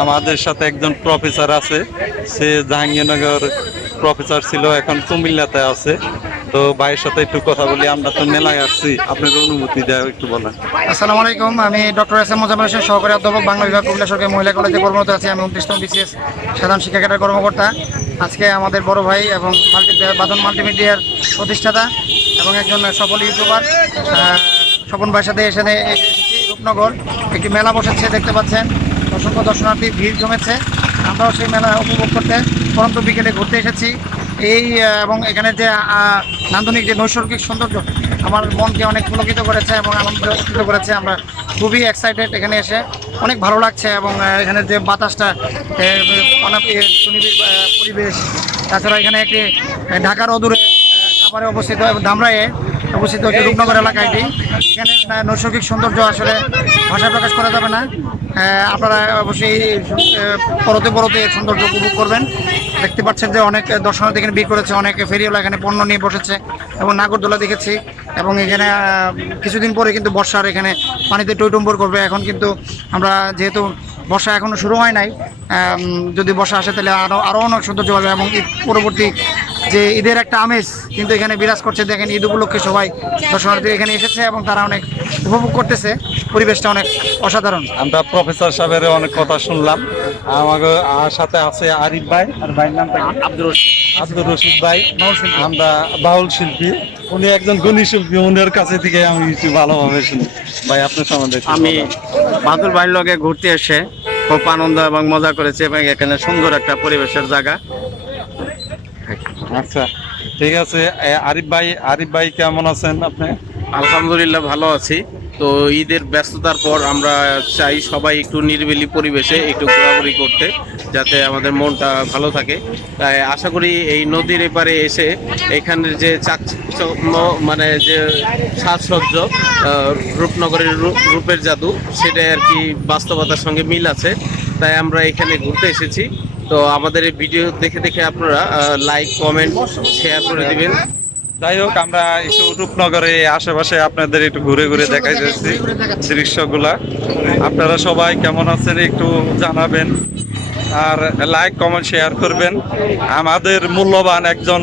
আমাদের সাথে একজন প্রফেসর আছে। সে জাহাঙ্গীরনগর প্রফেসর ছিল, এখন কুমিল্লাতে আছে। তো ভাইয়ের সাথে একটু কথা বলি, আমরা তো মেলায় আসছি আপনার অনুমতি দেওয়া একটু বলেন। আসসালামু আলাইকুম, আমি doctor S M Mozammel Hossain, সহকারী অধ্যাপক, বাংলা বিভাগ কুমিল্লা সরকারি মহিলা কলেজে কর্মরত আছি। আমি উনত্রিশতম বিসিএস সাধারণ শিক্ষা ক্যাডার কর্মকর্তা। আজকে আমাদের বড় ভাই এবং মাল্টি বাদন মাল্টিমিডিয়ার প্রতিষ্ঠাতা এবং একজন সফল ইউটিউবার স্বপন ভাইয়ের সাথে এসে রূপনগর, একটি মেলা বসেছে, দেখতে পাচ্ছেন। অসংখ্য দর্শনার্থী ভিড় জমেছে। আমরাও সেই মেলা উপভোগ করতে পরন্ত বিকেলে ঘুরতে এসেছি। এই এবং এখানে যে নান্দনিক যে নৈসর্গিক সৌন্দর্য, আমার মনকে অনেক পুলকিত করেছে এবং আনন্দিত করেছে। আমরা খুবই এক্সাইটেড এখানে এসে। অনেক ভালো লাগছে এবং এখানে যে বাতাসটা পরিবেশ, তাছাড়া এখানে একটি ঢাকার অদূরে খাবারে অবস্থিত এবং ধামরাইয়ে অবস্থিত একটি রূপনগর এলাকা এটি এখানে নৈসর্গিক সৌন্দর্য আসলে ভাষা প্রকাশ করা যাবে না। আপনারা অবশ্যই পরতে পরতে সৌন্দর্য উপভোগ করবেন। দেখতে পাচ্ছেন যে অনেক দর্শনার্থী এখানে ভিড় করেছে, অনেক ফেরিওয়ালা এখানে পণ্য নিয়ে বসেছে এবং নাগরদোলা দেখেছি এবং এখানে কিছুদিন পরে কিন্তু বর্ষার এখানে পানিতে টইটম্বর করবে। এখন কিন্তু আমরা যেহেতু বর্ষা এখনও শুরু হয় নাই যদি বর্ষা আসে তাহলে আরও আরও অনেক সৌন্দর্য পাবে এবং পরবর্তী যে ঈদের একটা আমেজ কিন্তু এখানে বিরাজ করছে। দেখেন ঈদ উপলক্ষে সবাই দর্শনার্থী এখানে এসেছে এবং তারা অনেক উপভোগ করতেছে। পরিবেশটা অনেক অসাধারণ। আমরা প্রফেসর সাহেবের অনেক কথা শুনলাম। আমাকে আর সাথে আছে আরিফ ভাই। আর ভাইয়ের নামটা আব্দুর রশিদ। আব্দুর রশিদ ভাই। বাউল শিল্পী। আমরা বাউল শিল্পী। উনি একজন গুণী শিল্পী। উনার কাছে থেকে আমি একটু ভালোভাবে শুনি। ভাই আপনার সম্বন্ধে আমি। বাদুর ভাইয়ের লগে ঘুরতে এসে খুব আনন্দ এবং মজা করেছি এবং এখানে সুন্দর একটা পরিবেশের জায়গা। আচ্ছা ঠিক আছে। আরিফ ভাই আরিফ ভাই কেমন আছেন আপনি? আলহামদুলিল্লাহ ভালো আছি। তো ঈদের ব্যস্ততার পর আমরা চাই সবাই একটু নিরিবিলি পরিবেশে একটু ঘোরাঘুরি করতে, যাতে আমাদের মনটা ভালো থাকে। তাই আশা করি এই নদীর এপারে এসে এখানের যে চাকচম্য মানে যে সাজসজ্জ রূপনগরের রূপ- রূপের জাদু সেটা আর কি বাস্তবতার সঙ্গে মিল আছে। তাই আমরা এখানে ঘুরতে এসেছি। তো আমাদের এই ভিডিও দেখে দেখে আপনারা লাইক কমেন্ট শেয়ার করে দিবেন। যাই হোক আমরা একটু রূপনগরে আশেপাশে আপনাদের একটু ঘুরে ঘুরে দেখাই যাচ্ছি দৃশ্যগুলা। আপনারা সবাই কেমন আছেন একটু জানাবেন আর লাইক কমেন্ট শেয়ার করবেন। আমাদের মূল্যবান একজন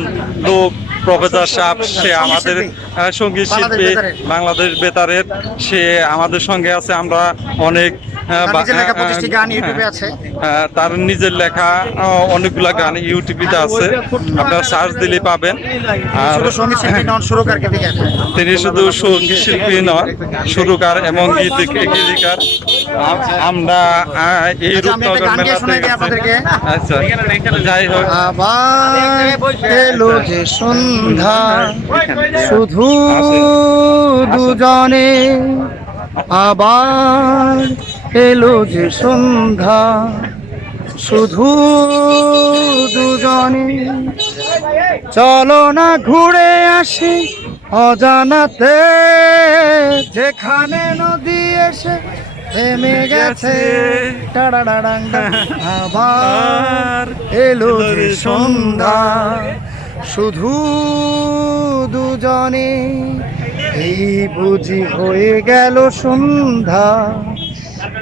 লোক প্রফেসর সাহেব সে আমাদের সংগীত শিল্পী বাংলাদেশ বেতারের। সে আমাদের সঙ্গে আছে আমরা অনেক তার নিজের লেখা ইউটিউবে হ্যাঁ। আছে। তার নিজের লেখা অনেকগুলা গান ইউটিউবে আছে। আপনারা সার্চ দিলে পাবেন। আর তিনি শুধু সংগীত শিল্পী নন সুরকার এবং গীতিকার। আমরা এই আচ্ছা, রূপনগর মেলাতে। আচ্ছা যাই হোক। এলো যে সন্ধ্যা শুধু দুজনে আবার এলো যে সন্ধ্যা। শুধু দুজনে। চলো না ঘুরে আসি অজানাতে। যেখানে নদী এসে থেমে গেছে। আবার এলো যে সন্ধ্যা। শুধু দুজনে। এই বুঝি হয়ে গেল সন্ধ্যা।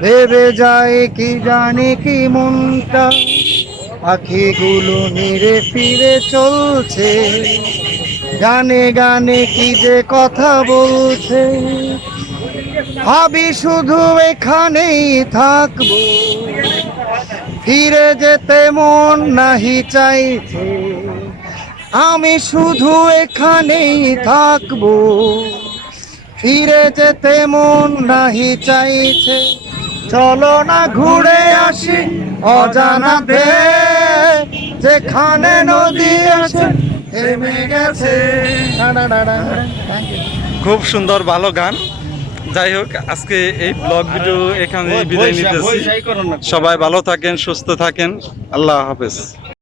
ভেবে যায় কি জানে কি মনটা। পাখিগুলো নিরে ফিরে চলছে। গানে গানে কি যে কথা বলছে। ভাবি শুধু এখানেই থাকব। ফিরে যেতে মন নাহি চাইছে। আমি শুধু এখানেই থাকব। ফিরে যেতে মন নাহি চাইছে। চলো না ঘুরে আসি অজানাতে যেখানে নদী আছে থেমে গেছে। খুব সুন্দর ভালো গান। যাই হোক আজকে এই ব্লগ ভিডিও এখানে বিদায় নিতেছি। সবাই ভালো থাকেন সুস্থ থাকেন। আল্লাহ হাফেজ।